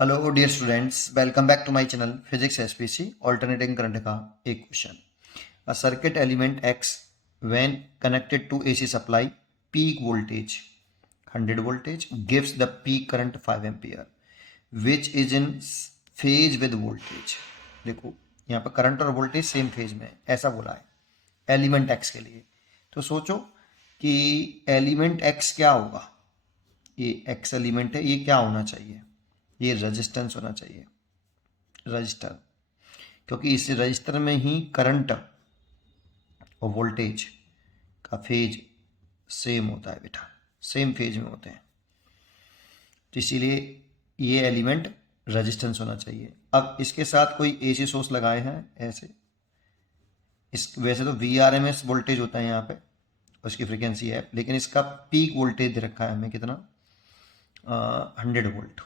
Hello dear students, welcome back to my channel physics SPC alternating current का एक question. A circuit element X when connected to AC supply peak voltage 100 voltage gives the peak current 5 ampere which is in phase with voltage। देखो यहाँ पर current और voltage same phase में है, ऐसा बोला है एलिमेंट एक्स के लिए। तो सोचो कि एलिमेंट एक्स क्या होगा। ये एक्स एलिमेंट है, ये क्या होना चाहिए? ये रेजिस्टेंस होना चाहिए, रजिस्टर, क्योंकि इस रजिस्टर में ही करंट और वोल्टेज का फेज सेम होता है बेटा, सेम फेज में होते हैं। तो इसीलिए ये एलिमेंट रेजिस्टेंस होना चाहिए। अब इसके साथ कोई एसी सोर्स लगाए हैं ऐसे, इस वैसे तो वीआरएमएस वोल्टेज होता है यहाँ पे, उसकी फ्रीक्वेंसी है, लेकिन इसका पीक वोल्टेज दे रखा है हमें कितना, 100 वोल्ट।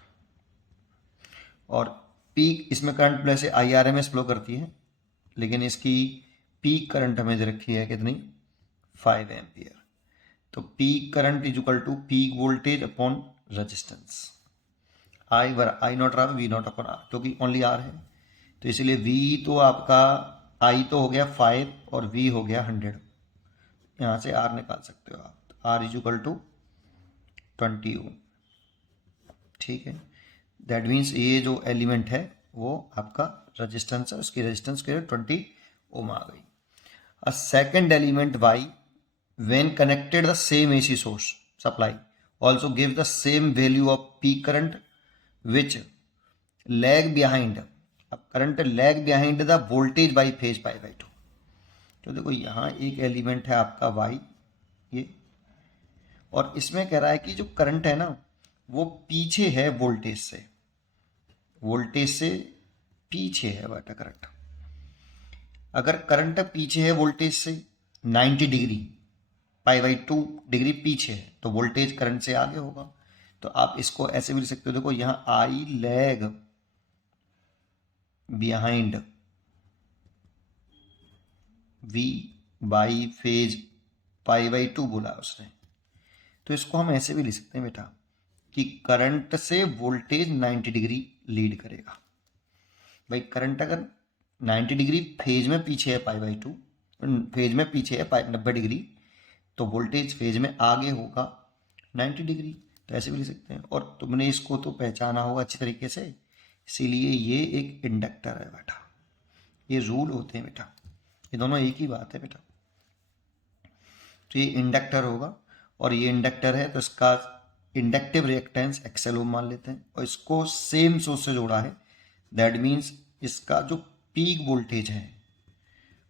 और पीक इसमें current plus I R M S flow करती है, लेकिन इसकी पीक करंट हमें दे रखी है कितनी, 5 एम्पियर। तो peak current is equal to peak voltage upon resistance. I naught R V naught upon R, क्योंकि ओनली आर है, तो इसलिए वी तो आपका आई तो हो गया 5 और वी हो गया 100। यहाँ से आर निकाल सकते हो आप, आर इज इक्वल टू 20 ओम। ठीक है, दैट मीन्स ये जो एलिमेंट है वो आपका रेजिस्टेंस है, उसकी रेजिस्टेंस के 20 ओम आ गई। A second element Y when connected the same AC source supply also give the same value of peak current which lag behind। अब current lag behind the voltage by phase pi by 2। तो देखो यहाँ एक element है आपका Y, ये, और इसमें कह रहा है कि जो करंट है ना वो पीछे है वोल्टेज से, वोल्टेज से पीछे है बेटा करंट। अगर करंट पीछे है वोल्टेज से 90 डिग्री, पाई बाई 2 डिग्री पीछे है, तो वोल्टेज करंट से आगे होगा। तो आप इसको ऐसे भी लिख सकते हो, देखो यहाँ I lag behind V by phase pi by 2 बोला उसने। तो इसको हम ऐसे भी लिख सकते हैं बेटा कि करंट से वोल्टेज 90 डिग्री लीड करेगा। भाई करंट अगर 90 डिग्री फेज में पीछे है पाई बाई 2, फेज में पीछे है पाई 90 डिग्री, तो वोल्टेज फेज में आगे होगा 90 डिग्री। तो ऐसे भी लिख सकते हैं। और तुमने इसको तो पहचाना होगा अच्छी तरीके से, इसीलिए ये एक इंडक्टर है बेटा। ये रूल होते हैं बेटा, ये दोनों एक ही बात है बेटा। तो ये इंडक्टर होगा और ये इंडक्टर है, तो इसका इंडक्टिव रिएक्टेंस एक्सएल ओम मान लेते हैं, और इसको सेम सोर्स से जोड़ा है। दैट मीन्स इसका जो पीक वोल्टेज है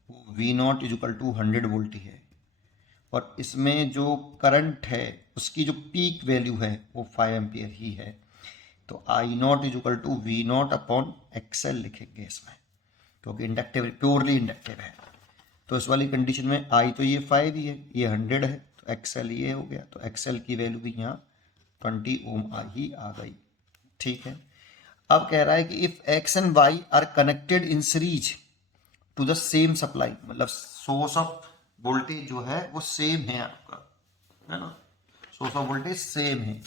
वो V naught is equal to 100 volt ही है, और इसमें जो करंट है उसकी जो पीक वैल्यू है वो 5 एम्पियर ही है। तो I naught is equal to V naught upon XL लिखेंगे इसमें, क्योंकि इंडक्टिव प्योरली इंडक्टिव है। तो इस वाली कंडीशन में आई तो ये 5 ही है, ये 100 है, तो एक्सएल ये हो गया, तो एक्सएल की वैल्यू भी यहाँ 20 ओम ही आ गई। ठीक है, अब कह रहा है कि if X and Y are connected in series to the same supply, मतलब सोर्स ऑफ वोल्टेज जो है वो सेम है आपका, है ना, सोर्स ऑफ वोल्टेज सेम है।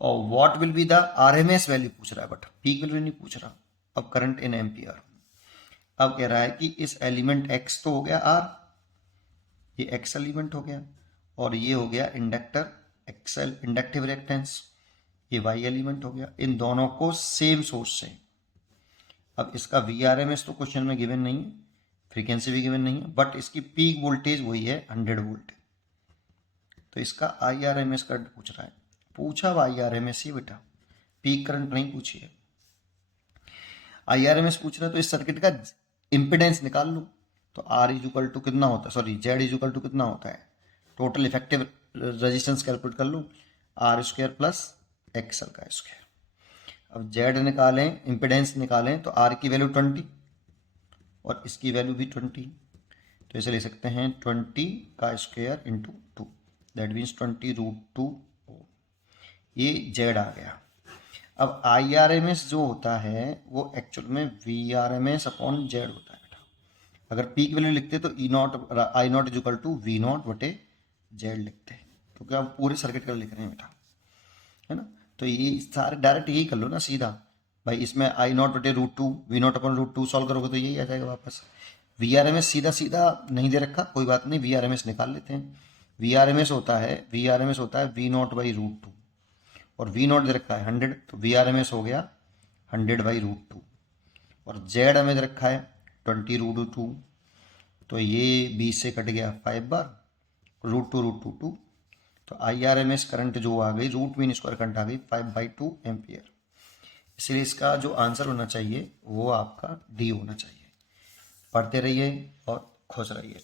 और what will be the RMS value पूछ रहा है, बट पीक वैल्यू नहीं पूछ रहा। अब करंट इन एम्पियर। अब कह रहा है कि इस एलिमेंट एक्स तो हो गया आर, ये एक्स एलिमेंट हो गया, और ये हो गया इंडक्टर एक्सएल इंडक्टिव रिएक्टेंस, ये वाई एलिमेंट हो गया। इन दोनों को सेम सोर्स से। अब इसका वी आर एम एस तो क्वेश्चन में गिवन नहीं है, फ्रीक्वेंसी भी गिवन नहीं है, बट इसकी पीक वोल्टेज वही है 100 वोल्ट। तो इसका I R M S current पूछ रहा है, पूछा आई आर एम एस ही बेटा, पीक करंट नहीं पूछी है। आई आर एम एस पूछ रहा है, तो इस सर्किट का इम्पिडेंस निकाल लो। तो आर इज इक्वल टू कितना होता है, sorry Z is equal to कितना होता है, टोटल इफेक्टिव रेजिस्टेंस कैलकुलेट कर लो, आर स्क्वायर प्लस एक्सएल का स्क्वायर। अब जेड निकालें, इम्पिडेंस निकालें, तो आर की वैल्यू 20 और इसकी वैल्यू भी 20, तो इसे ले सकते हैं 20 का स्क्वायर इंटू 2, दैट मीन्स 20√2 ओम। ये जेड आ गया। अब आई आर एम एस जो होता है वो एक्चुअल में V R M S upon Z होता है बेटा। अगर पीक वैल्यू लिखते तो E naught I naught is equal to V naught बटे जेड लिखते, क्योंकि आप पूरे सर्किट का लिख रहे हैं बेटा, है ना। तो ये सारे डायरेक्ट यही कर लो ना सीधा, भाई इसमें आई नॉट बटे root 2 V naught upon root 2 solve करोगे तो यही आ जाएगा वापस। वी आर एम एस सीधा सीधा नहीं दे रखा, कोई बात नहीं, वी आर एम एस निकाल लेते हैं। वी आर एम एस होता है वी नॉट बाई रूट 2, और वी नॉट दे रखा है 100, तो वी आर एम एस हो गया 100 बाई रूट 2, और जेड हमें दे रखा है 20√2, तो ये 20 से कट गया 5 बार, √2 तो I R M S current जो आ गई रूट मीन स्क्वायर करंट आ गई 5/2 एम्पियर। इसलिए इसका जो आंसर होना चाहिए वो आपका डी होना चाहिए। पढ़ते रहिए और खुश रहिए।